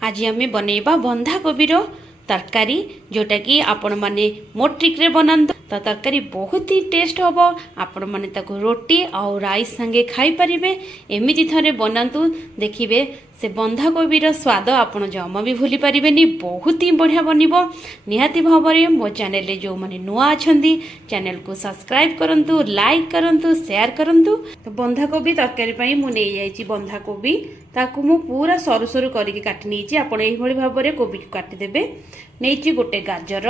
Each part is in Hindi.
आज आम बनइबा बंधाकोबीर तरकारी जोटा कि आपण माने मो ट्रिक्रे बनातु तो तरकारी बहुत ही टेस्ट हम आपण माने ताको रोटी आउ राइस संगे खाई पारिबे। एमिति थरे बनातु देखिबे से बंधाकोबीर स्वाद आपण जमा भी भूली पारिबेनी, बहुत ही बढ़िया बनिबो। निहाती भावरे मो चैनल जो माने नुआ अछंदी चैनल को सब्सक्राइब करंतु, लाइक करंतु, शेयर करंतु। तो बंधाकोबी तरकारी पई मु नै जाईची बंधाकोबी ताकू मु पूरा सरू सरू करके काटि नेची। आपण एही भली भाबरे कोबी को काटि देबे। नेची गोटे गाजर,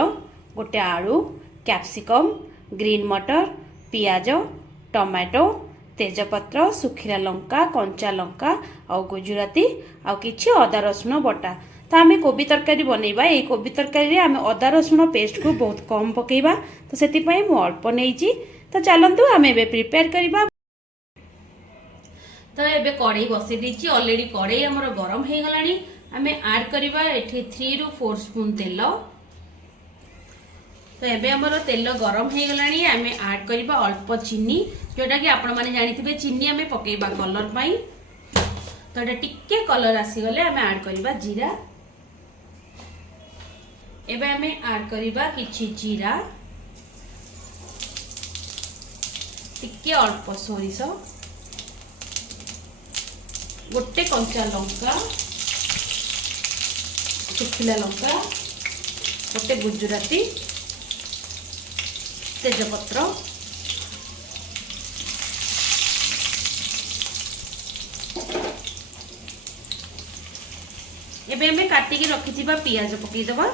गोटे आलू, कैप्सिकम, ग्रीन मटर, पियाज, टमाटो, तेजपत्र, सुखिला लंका, कंचा लंका आउ गुजराती आउ किछि अदा रसुण बटा। तो आम कोबी तरकारी बनइबा। ए कोबी तरकारी रे आम अदा रसुण पेस्ट को बहुत कम पकेबा, तो सेति पई मु अल्प नेइची। तो चलंतु आम एबे प्रिपेयर करिबा। तो एबे कढ़ई बसई दीची। ऑलरेडी कढ़ई हमर गरम हे गलानी। आम ऐड करिबा एठी 3 ରୁ 4 स्पून तेल। तो एबे हमर तेल गरम हे गलानी। आम ऐड करिबा अल्प चीनी, जोटा कि आपण माने जानिथिबे चीनी आम पकेबा कलर पई। तो एटा टिक्के कलर आसी गले आम ऐड करिबा जीरा। एबे आम ऐड करिबा किछि जीरा, टिक्के अल्प सोरिष, गोटे कंचा लंका, सुखिला लंका, गोटे गुजराती, तेजपत्र, एबे हमें काटिकी रखिथिबा पियाज पकई दबा।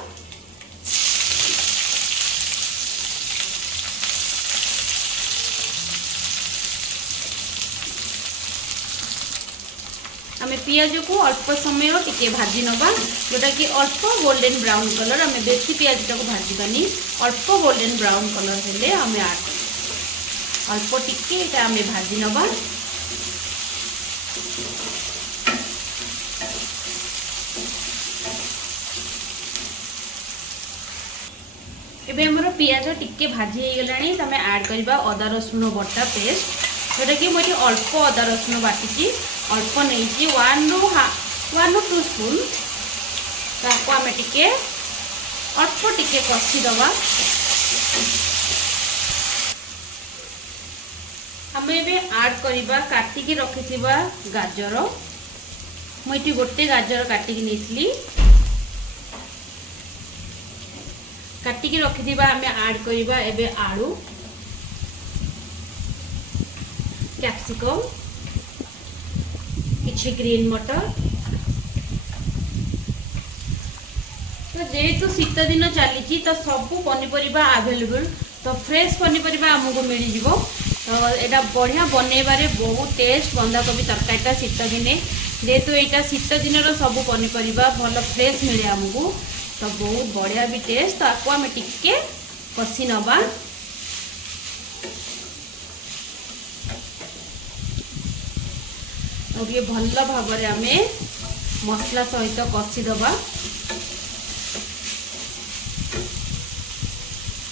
आमे पियाज को अल्प समय टिके भाजी नबा, जोटा कि अल्प गोल्डन ब्राउन कलर। आमे बेसी पियाज टाको भाजीबानी, अल्प गोल्डन ब्राउन कलर हेले आमे ऐड करबा। अल्प टिके एटा आमे भाजी नबा। एबे हमर पियाज टिके भाजी हे गलानी। तमे ऐड करबा अदा रसुण बटा पेस्ट, जोटा कि मोटी अल्प अदा रसुण बाटिची, अल्प नहीं 1 ରୁ 2 स्पून। ताको आमे टिके अल्प टिके कसी दबा। आमे एबे ऐड करबा काटिकी रखिथिबा गाजर। मोटी गोटे गाजर काटिकी नेथली, काटिकी रखिथिबा आमे ऐड करबा एबे आलू, कैप्सिकम, किछि ग्रीन मटर। तो जेहेतु शीत दिन चली तो सबू पनीपरिबा अवेलेबल, तो फ्रेश पनीपरिबा हमको मिल जिवो। तो एटा बढ़िया बनइबारे बहुत टेस्ट बंधाकोबी तरकारीटा शीत दिने। जेहेतु एटा शीत दिन सबू पनीपरिबा भल फ्रेश मिले हमको, तो बहुत बढ़िया भी टेस्ट। तो आपको आम टिके कषि नबा। और ये भल भाव आम मसला सहित कषि दबा।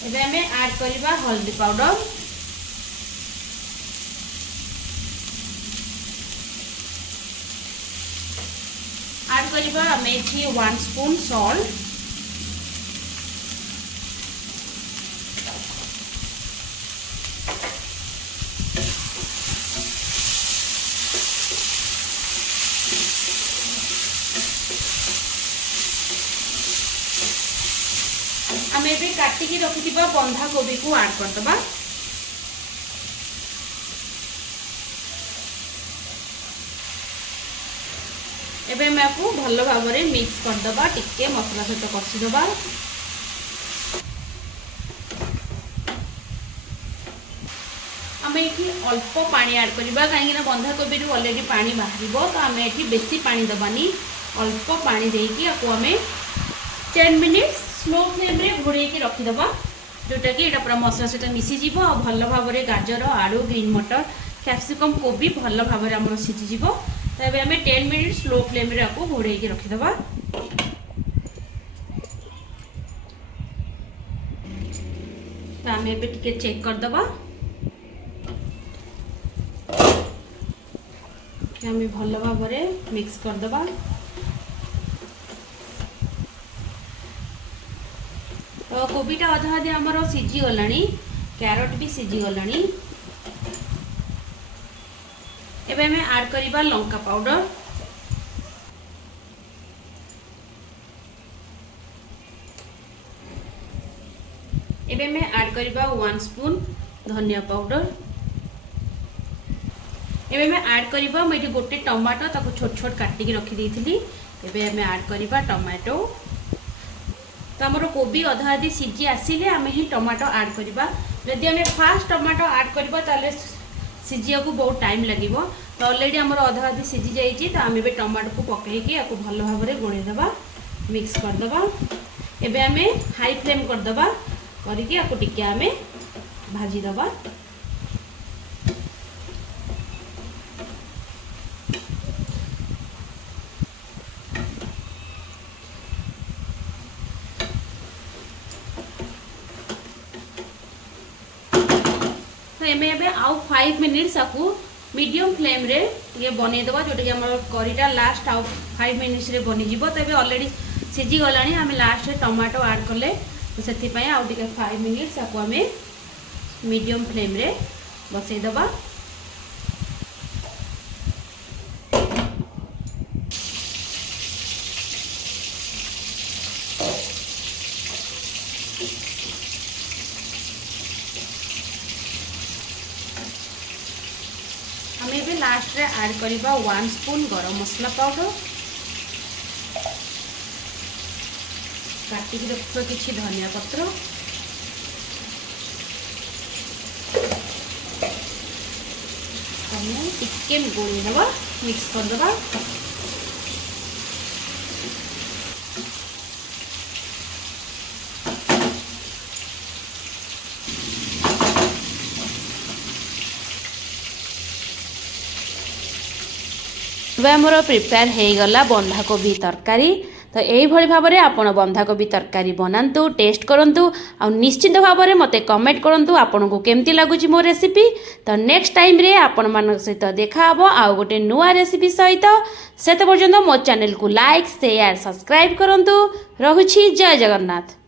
एबे आम ऐड करबा हल्दी पाउडर, ऐड करबा आम 1 स्पून सॉल्ट, आम ए काटिकी रखिथिबा बंधाकोबी को ऐड करदबा। एबे मैं आपको भल भाव में मिक्स करदबा, टिके मसला सहित कषिदबा। आम ये अल्प पानी ऐड करबा, कहीं बंधाकोबी रु ऑलरेडी पानी बाहर। तो आम ये बेसी पानी दबानी, अल्प पानी देकी आम 10 मिनिट्स स्लो फ्लेम रे घोड़े की रखिदबा, जोटा कि पूरा मसला सहित मिसीज और भल भाव में गाजर, आलू, ग्रीन मटर, कैप्सिकम, कोबी भल भाव में आम सीझीज। तो ये आम 10 मिनिट स्लो फ्लेम रे आपको घोड़े की रखिदबा। तो आम ए टिके चेक करदबा। आम भल भाव में मिक्स करदबा। तो कोबीटा अधा अधे आमर सीझी गलानी, कैरट भी सीझी गलानी। एबे हमें ऐड करिबा लंका पाउडर, एबे हमें ऐड करिबा 1 स्पून धनिया पाउडर। एबे हमें ऐड करिबा मैं गोटे टमाटो ताको छोट छोट काटी के रखी देइथिली। एबे हमें ऐड करिबा टमाटो। तो हमर कोबी अधा अधी सीझी आसिले आमे ही टमाटो ऐड करिबा। यदि हमें फास्ट टमाटो ऐड करिबा ताले सीझिया को बहुत टाइम लगिबो। तो ऑलरेडी हमर अधा अधी सीझी जाइछि। तो आमे बे टमाटो को पकैकि याको भलो भाबरे गोळे देबा, मिक्स कर देबा। एबे हमें हाई फ्लेम कर देबा, करके याको टिके आमे भाजी देबा। तो एमे आउ 5 मिनिट्स आकु मीडियम फ्लेम रे ये बनै देबा, जोटा कि हमर करीटा लास्ट आउ 5 मिनिट्स रे बनि जिवो। तबे ऑलरेडी सीझी गलानी, आमे लास्ट रे टमाटो ऐड करले। तो सेति पय आउ टिके 5 मिनिट्स आकु आमे मीडियम फ्लेम रे बसै देबा। हमें भी लास्ट रे ऐड करिबा 1 स्पून गरम मसला पाउडर, काटी के रखिबा किछि धनिया पत्र, हमें टिके गोली देबा, मिक्स कर देबा। आमर प्रिपेयर हो गला बंधाकोबी तरकारी। तो यही भाव में आप बंधाकोबी तरकारी बनातु, टेस्ट करूँ आ निश्चित भाव में मत कमेंट करूँ आपन को केमती लगुच मो रेसिपी। तो नेक्स्ट टाइम रे आपण मान सहित देखा हम आउ गोटे नुआ रेसिपी सहित। से पर्यंत मो चैनल को लाइक शेयर सब्सक्राइब करूँ। रहुछि जय जगन्नाथ।